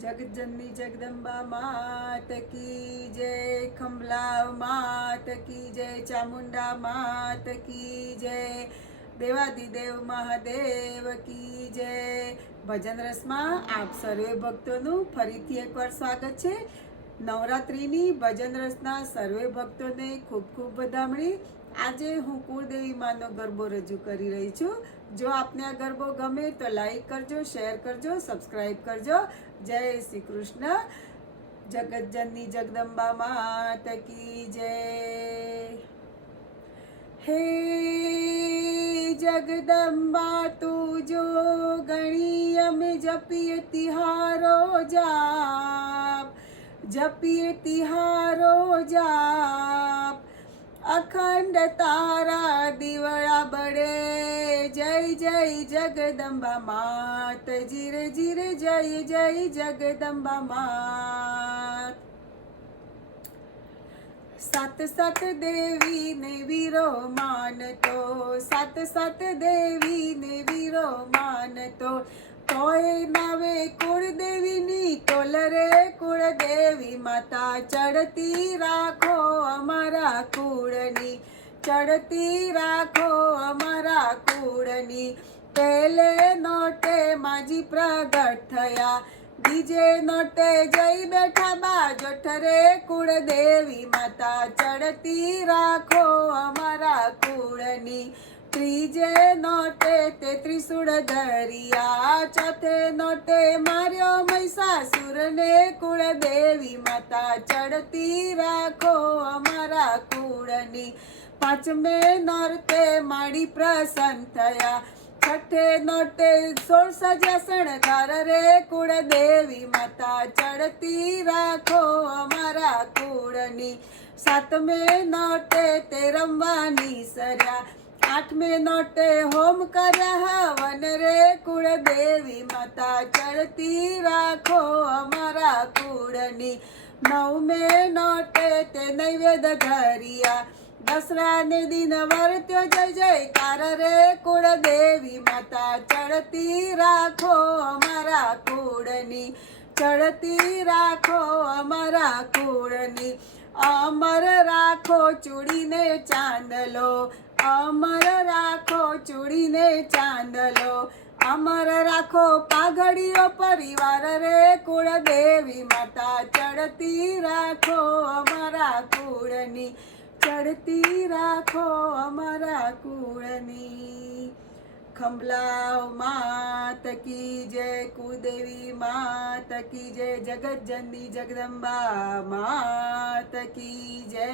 જગજનની જગદંબા માત કી જય, ખંભલાવ માત કી જય, ચામુંડા માત કી જય દેવાદિદેવ મહાદેવ કી જય. ભજન રસમાં આપ સર્વે ભક્તોનું ફરીથી એકવાર સ્વાગત છે. નવરાત્રિની ભજન રસના સર્વે ભક્તોને ખૂબ ખૂબ વધામણી. આજે હું કુળદેવી માનો ગરબો રજૂ કરી રહી છું. જો આપને આ ગરબો ગમે તો લાઈક કરજો શેર કરજો સબસ્ક્રાઈબ કરજો. જય શ્રી કૃષ્ણ. જગતજનની જગદંબા માત કી જય. હે જગદંબા, તું જો ગણી અમે જપીએ તિહારો જાપ જપીએ તિહારો જાપ. અખંડ તારા દીવડા બળે. જય જય જગદંબા માત જીરે જીરે જય જય જગદંબા માત. સત સત દેવી ને વીરો માનતો. સત સત દેવી ને વીરો માનતો. તોય માવે કુળદેવીની કુળ કુળદેવી માતા ચડતી રાખો અમારા કુળની, ચડતી રાખો અમારા કુળની. પેલે નોટે માજી પ્રગટ થયા, બીજે નોટે જઈ બેઠા બાજો ઠરે કુળદેવી માતા ચડતી રાખો અમારા કુળની. ત્રીજે નોટે તે ત્રિશુળ ધરિયા ચોથે નોટે માર્યો મહિષાસુરને કુળદેવી માતા ચડતી રાખો અમારા કુળની. પાંચમે નોરતે માડી પ્રસન્ન થયા. છઠ્ઠે નોટે સોળ સજા શણગાર રે કુળદેવી માતા ચડતી રાખો અમારા કુળની. સાતમે નોટે તે રમવાની સર્યા. આઠમે નોટે હોમ કર્યા હવન રે કુળ દેવી માતા ચડતી રાખો અમારા કુળની. નવમે નોટે તે નૈવેદ ધરિયા. દસરા ને દિન વર્ત્યો જય જયકાર રે કુળ દેવી માતા ચડતી રાખો અમારા કુળની. ચડતી રાખો અમારા કુળની. અમર રાખો ચૂડીને ચાંદલો. અમર રાખો ચૂડીને ચાંદલો. અમર રાખો પાઘડીઓ પરિવાર રે કુળદેવી માતા. ચડતી રાખો અમારા કુળની, ચડતી રાખો અમારા કુળની. ખંભલાવ માત કી જય કુળદેવી માત કી જય જગત જગદંબા માત કી જય.